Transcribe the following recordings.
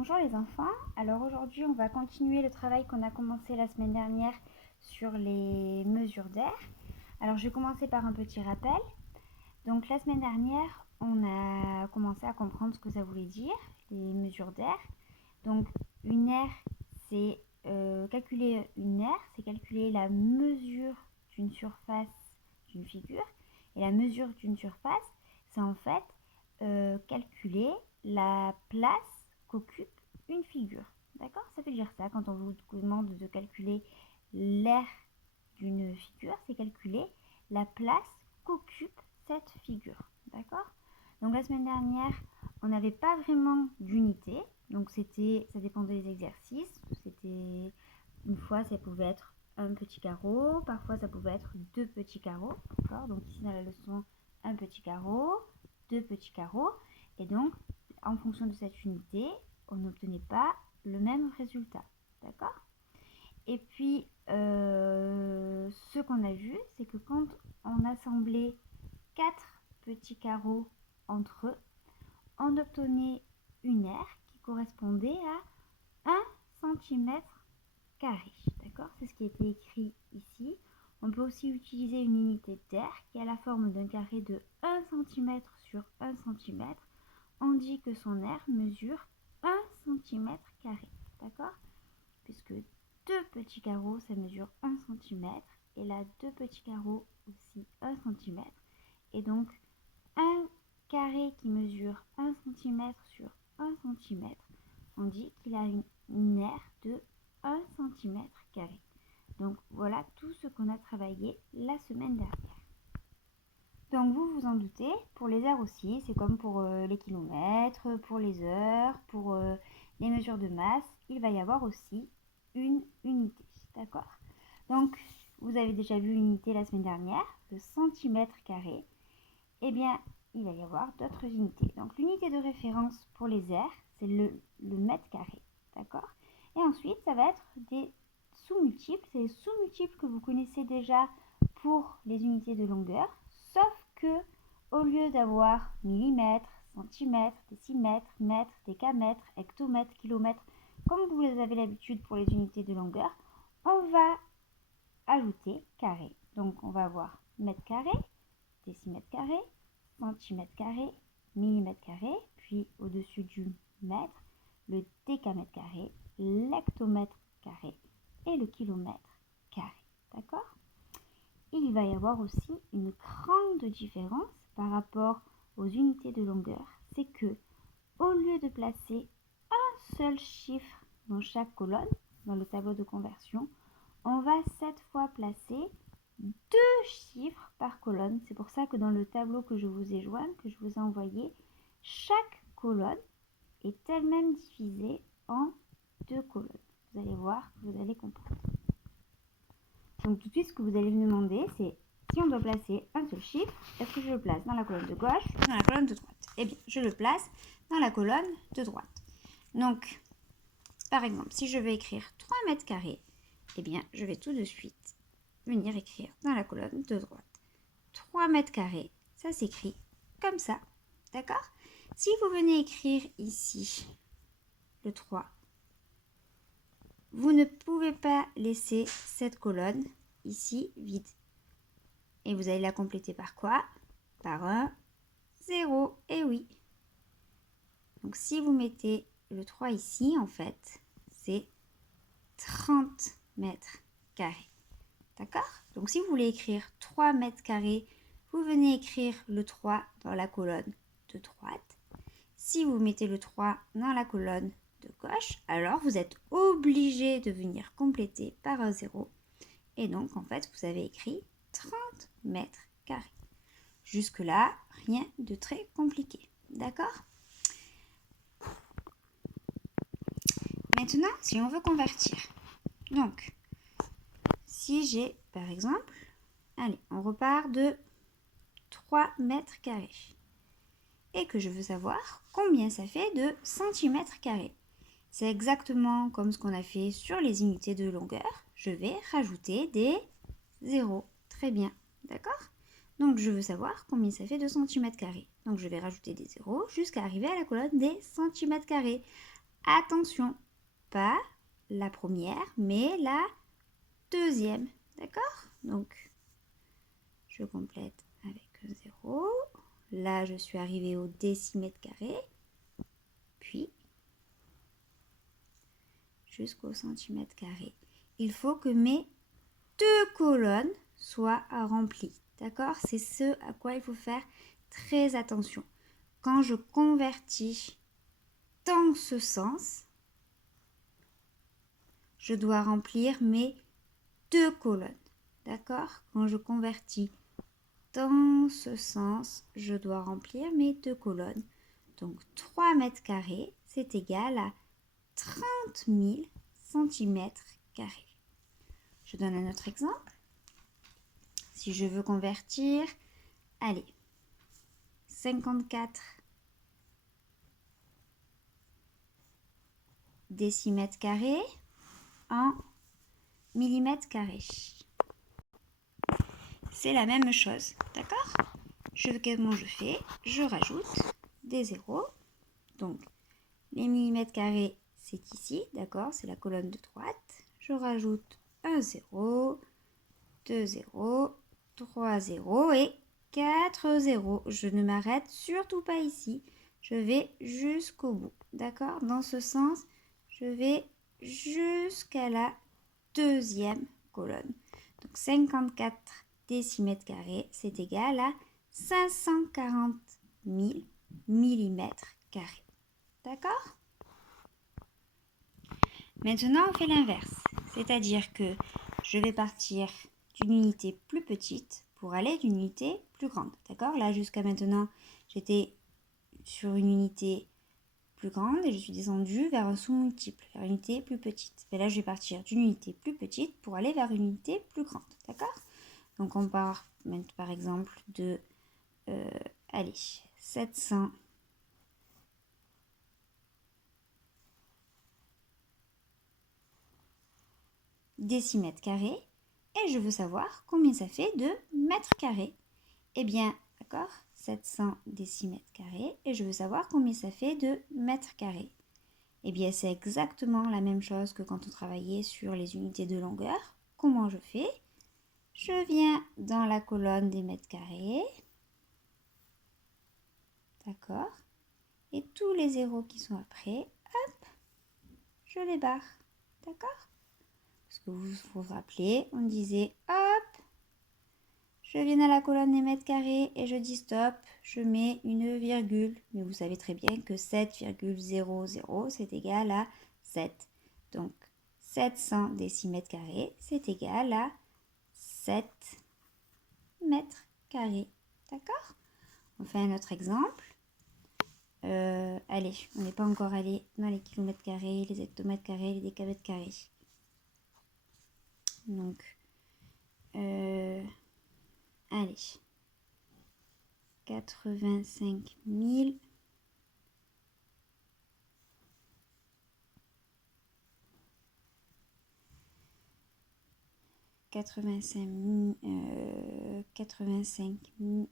Bonjour les enfants, alors aujourd'hui on va continuer le travail qu'on a commencé la semaine dernière sur les mesures d'air. Alors je vais commencer par un petit rappel. Donc la semaine dernière on a commencé à comprendre ce que ça voulait dire, les mesures d'air. Donc une aire c'est calculer une aire, c'est calculer la mesure d'une surface d'une figure. Et la mesure d'une surface c'est en fait calculer la place qu'occupe une figure. D'accord? Ça veut dire ça quand on vous demande de calculer l'aire d'une figure, c'est calculer la place qu'occupe cette figure. D'accord? Donc la semaine dernière, on n'avait pas vraiment d'unité. Donc ça dépendait des exercices. C'était une fois ça pouvait être un petit carreau, parfois ça pouvait être deux petits carreaux. D'accord? Donc ici dans la leçon, un petit carreau, deux petits carreaux. Et donc en fonction de cette unité, on n'obtenait pas le même résultat. D'accord? Et puis, ce qu'on a vu, c'est que quand on assemblait 4 petits carreaux entre eux, on obtenait une aire qui correspondait à 1 centimètre carré. D'accord? C'est ce qui était écrit ici. On peut aussi utiliser une unité d'air qui a la forme d'un carré de 1 cm sur 1 cm. On dit que son aire mesure 1 cm carré. D'accord? Puisque deux petits carreaux, ça mesure 1 cm. Et là, deux petits carreaux aussi 1 cm. Et donc, un carré qui mesure 1 cm sur 1 cm, on dit qu'il a une aire de 1 cm carré. Donc voilà tout ce qu'on a travaillé la semaine dernière. Donc vous vous en doutez, pour les aires aussi, c'est comme pour les kilomètres, pour les heures, pour les mesures de masse, il va y avoir aussi une unité. D'accord? Donc vous avez déjà vu l'unité la semaine dernière, le centimètre carré. Eh bien, il va y avoir d'autres unités. Donc l'unité de référence pour les aires, c'est le mètre carré. D'accord? Et ensuite, ça va être des sous-multiples. C'est les sous-multiples que vous connaissez déjà pour les unités de longueur, sauf que au lieu d'avoir millimètres, centimètres, décimètres, mètres, décamètres, hectomètres, kilomètres, comme vous avez l'habitude pour les unités de longueur, on va ajouter carré. Donc on va avoir mètre carré, décimètre carré, centimètre carré, millimètre carré, puis au-dessus du mètre, le décamètre carré, l'hectomètre carré et le kilomètre carré. D'accord? Il va y avoir aussi une grande différence par rapport aux unités de longueur. C'est que au lieu de placer un seul chiffre dans chaque colonne, dans le tableau de conversion, on va cette fois placer 2 chiffres par colonne. C'est pour ça que dans le tableau que je vous ai joint, que je vous ai envoyé, chaque colonne est elle-même divisée en 2 colonnes. Vous allez voir, vous allez comprendre. Donc tout de suite, ce que vous allez me demander, c'est si on doit placer un seul chiffre, est-ce que je le place dans la colonne de gauche ou dans la colonne de droite? Eh bien, je le place dans la colonne de droite. Donc, par exemple, si je veux écrire 3 mètres carrés, eh bien, je vais tout de suite venir écrire dans la colonne de droite. 3 mètres carrés, ça s'écrit comme ça, d'accord? Si vous venez écrire ici le 3, vous ne pouvez pas laisser cette colonne ici vide. Et vous allez la compléter par quoi? Par un 0, et oui. Donc si vous mettez le 3 ici, en fait, c'est 30 mètres carrés. D'accord? Donc si vous voulez écrire 3 mètres carrés, vous venez écrire le 3 dans la colonne de droite. Si vous mettez le 3 dans la colonne de gauche, alors vous êtes obligé de venir compléter par un 0. Et donc, en fait, vous avez écrit 30 mètres carrés. Jusque-là, rien de très compliqué. D'accord? Maintenant, si on veut convertir. Donc, si j'ai, par exemple, allez, on repart de 3 mètres carrés. Et que je veux savoir combien ça fait de centimètres carrés. C'est exactement comme ce qu'on a fait sur les unités de longueur. Je vais rajouter des zéros. Très bien, d'accord? Donc je veux savoir combien ça fait de centimètres carrés. Donc je vais rajouter des zéros jusqu'à arriver à la colonne des centimètres carrés. attention, pas la première, mais la deuxième. D'accord? Donc, je complète avec un 0. Là, je suis arrivée au décimètre carré. Puis, jusqu'au centimètre carré. Il faut que mes 2 colonnes soient remplies. D'accord? C'est ce à quoi il faut faire très attention. Quand je convertis dans ce sens, je dois remplir mes 2 colonnes. D'accord? Quand je convertis dans ce sens, je dois remplir mes 2 colonnes. Donc 3 mètres carrés, c'est égal à 30 000 centimètres carrés. Je donne un autre exemple. Si je veux convertir, allez, 54 décimètres carrés en millimètres carrés. C'est la même chose, d'accord? Comment je fais? Je rajoute des zéros. Donc, les millimètres carrés, c'est ici, d'accord? C'est la colonne de droite. Je rajoute un 0, 2 0, 3 0 et 4 0. Je ne m'arrête surtout pas ici. Je vais jusqu'au bout, d'accord? Dans ce sens, je vais jusqu'à la deuxième colonne. Donc 54 décimètres carrés, c'est égal à 540 000 millimètres carrés. D'accord? Maintenant, on fait l'inverse. C'est-à-dire que je vais partir d'une unité plus petite pour aller d'une unité plus grande. D'accord? Là, jusqu'à maintenant, j'étais sur une unité plus grande et je suis descendue vers un sous-multiple, vers une unité plus petite. Et là, je vais partir d'une unité plus petite pour aller vers une unité plus grande. D'accord? Donc, on part par exemple de, allez, 700 décimètres carrés et je veux savoir combien ça fait de mètres carrés. Eh bien, d'accord, 700 décimètres carrés et je veux savoir combien ça fait de mètres carrés. Eh bien, c'est exactement la même chose que quand on travaillait sur les unités de longueur. Comment je fais? Je viens dans la colonne des mètres carrés. D'accord? Et tous les zéros qui sont après, hop, je les barre. D'accord? Parce que vous vous rappelez, on disait hop, je viens à la colonne des mètres carrés et je dis stop, je mets une virgule. Mais vous savez très bien que 7,00 c'est égal à 7. Donc 700 décimètres carrés, c'est égal à 7 mètres carrés. D'accord? On fait un autre exemple. Allez, on n'est pas encore allé dans les kilomètres carrés, les hectomètres carrés, les décamètres carrés. Donc, allez, 85 000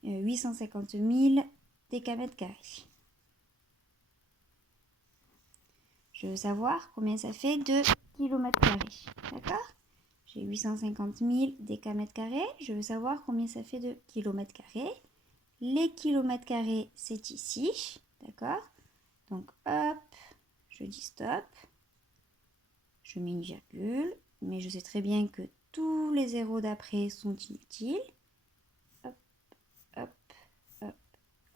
850 000 décamètres carrés. Je veux savoir combien ça fait de kilomètres carrés. D'accord? J'ai 850 000 décamètres carrés. Je veux savoir combien ça fait de kilomètres carrés. Les kilomètres carrés, c'est ici. D'accord? Donc, hop, je dis stop. Je mets une virgule. Mais je sais très bien que tous les zéros d'après sont inutiles. Hop, hop, hop,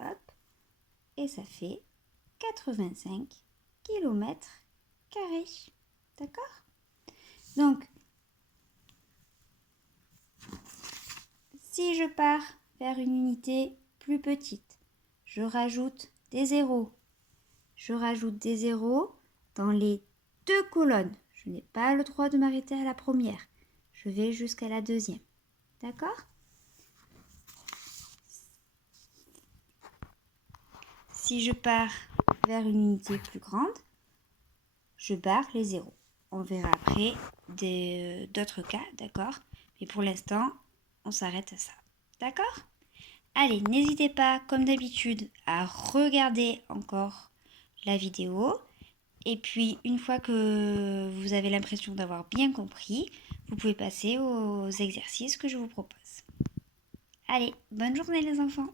hop. Et ça fait 85 kilomètres carrés. D'accord? Donc, si je pars vers une unité plus petite, je rajoute des zéros. Je rajoute des zéros dans les 2 colonnes. Je n'ai pas le droit de m'arrêter à la première. Je vais jusqu'à la deuxième. D'accord? Si je pars vers une unité plus grande, je barre les zéros. On verra après d'autres cas, d'accord? Mais pour l'instant, on s'arrête à ça. D'accord? Allez, n'hésitez pas, comme d'habitude, à regarder encore la vidéo Et puis, une fois que vous avez l'impression d'avoir bien compris, vous pouvez passer aux exercices que je vous propose. Allez, bonne journée les enfants!